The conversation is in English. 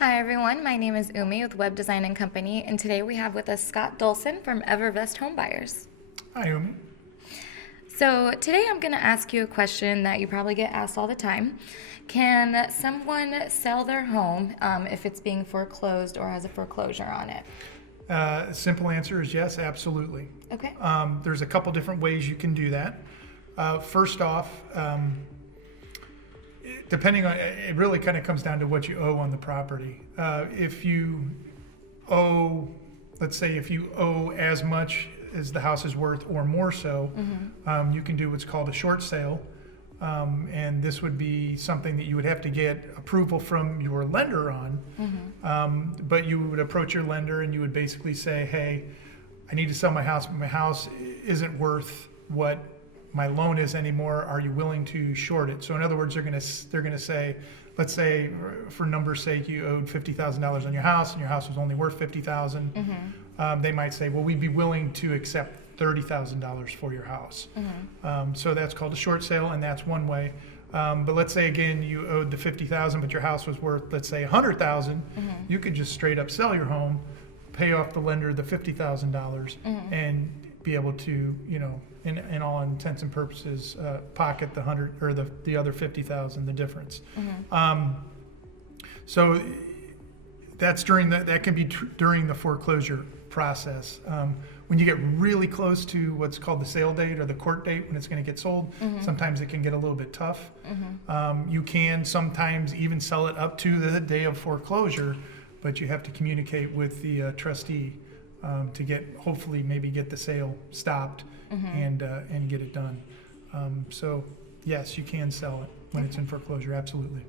Hi everyone, my name is Umi with Web Design and Company, and today we have with us Scott Dolson from Evervest Home Buyers. Hi, Umi. So today I'm going to ask you a question that you probably get asked all the time. Can someone sell their home if it's being foreclosed or has a foreclosure on it? Simple answer is yes, absolutely. Okay. There's a couple different ways you can do that. First off, depending on, it really kind of comes down to what you owe on the property. If you owe, let's say if you owe as much as the house is worth or more so, you can do what's called a short sale. And this would be something that you would have to get approval from your lender on. But you would approach your lender and you would basically say, hey, I need to sell my house, but my house isn't worth what my loan is anymore. Are you willing to short it? So in other words, they're gonna say, let's say for numbers' sake, you owed $50,000 on your house and your house was only worth $50,000. They might say, well, we'd be willing to accept $30,000 for your house. So that's called a short sale, and that's one way. But let's say again you owed the $50,000, but your house was worth, let's say, $100,000. You could just straight up sell your home, pay off the lender the $50,000, and be able to, in all intents and purposes, pocket the 100 or the other 50,000, the difference. So that's that can be during the foreclosure process. When you get really close to what's called the sale date or the court date when it's going to get sold, sometimes it can get a little bit tough. You can sometimes even sell it up to the day of foreclosure, but you have to communicate with the trustee to hopefully maybe get the sale stopped and get it done. So yes, you can sell it when it's in foreclosure, absolutely.